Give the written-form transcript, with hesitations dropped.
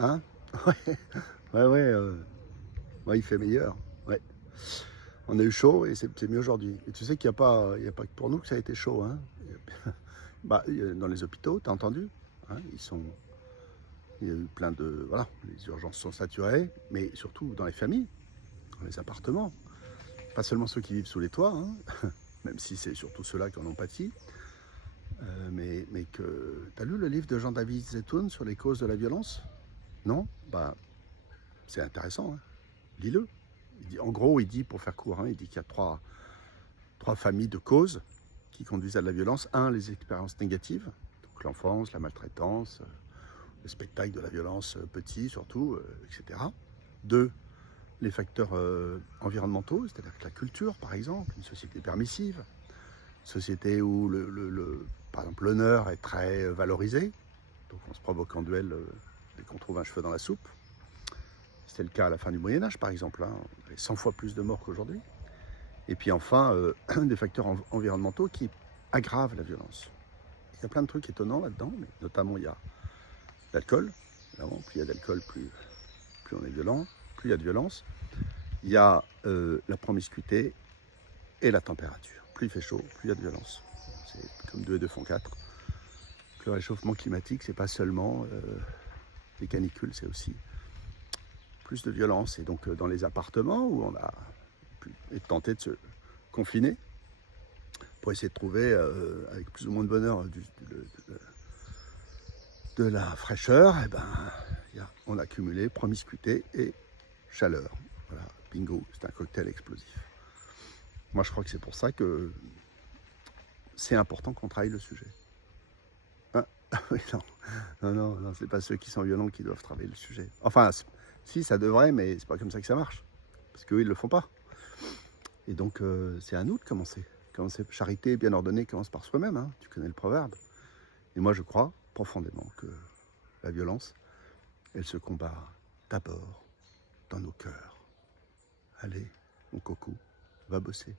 Hein? Ouais, ouais, ouais, ouais, il fait meilleur. Ouais. On a eu chaud et c'est mieux aujourd'hui. Et tu sais qu'il y a pas que pour nous que ça a été chaud, hein. Bah, dans les hôpitaux, t'as entendu? Hein, il y a eu plein de, voilà, les urgences sont saturées, mais surtout dans les familles, dans les appartements. Pas seulement ceux qui vivent sous les toits, hein, même si c'est surtout ceux-là qui en ont pâti, mais que... T'as lu le livre de Jean-David Zetoun sur les causes de la violence? Non? Bah, c'est intéressant, hein. Lis-le. En gros, il dit, pour faire court, hein, il dit qu'il y a trois familles de causes qui conduisent à la violence. Un, les expériences négatives, donc l'enfance, la maltraitance, le spectacle de la violence petit surtout, etc. Deux, les facteurs environnementaux, c'est-à-dire que la culture, par exemple, une société permissive, une société où, par exemple, l'honneur est très valorisé, donc on se provoque en duel dès qu'on trouve un cheveu dans la soupe. C'était le cas à la fin du Moyen-Âge, par exemple, hein. On avait 100 fois plus de morts qu'aujourd'hui. Et puis enfin, des facteurs environnementaux qui aggravent la violence. Il y a plein de trucs étonnants là-dedans, mais notamment il y a l'alcool. Évidemment, plus il y a d'alcool, plus on est violent, plus il y a de violence. Il y a la promiscuité et la température. Plus il fait chaud, plus il y a de violence. C'est comme 2 et 2 font 4. Le réchauffement climatique, c'est pas seulement des canicules, c'est aussi plus de violence. Et donc dans les appartements où on a pu être tenté de se confiner pour essayer de trouver avec plus ou moins de bonheur de la fraîcheur, et ben, on a cumulé promiscuité et chaleur. Voilà, bingo, c'est un cocktail explosif. Moi, je crois que c'est pour ça que c'est important qu'on travaille le sujet. Ah, oui, non, non, c'est pas ceux qui sont violents qui doivent travailler le sujet. Enfin, si, ça devrait, mais c'est pas comme ça que ça marche. Parce qu'eux, ils le font pas. Et donc, c'est à nous de commencer. Charité bien ordonnée commence par soi-même, hein. Tu connais le proverbe. Et moi, je crois profondément que la violence, elle se combat d'abord dans nos cœurs. Allez, mon coco, va bosser.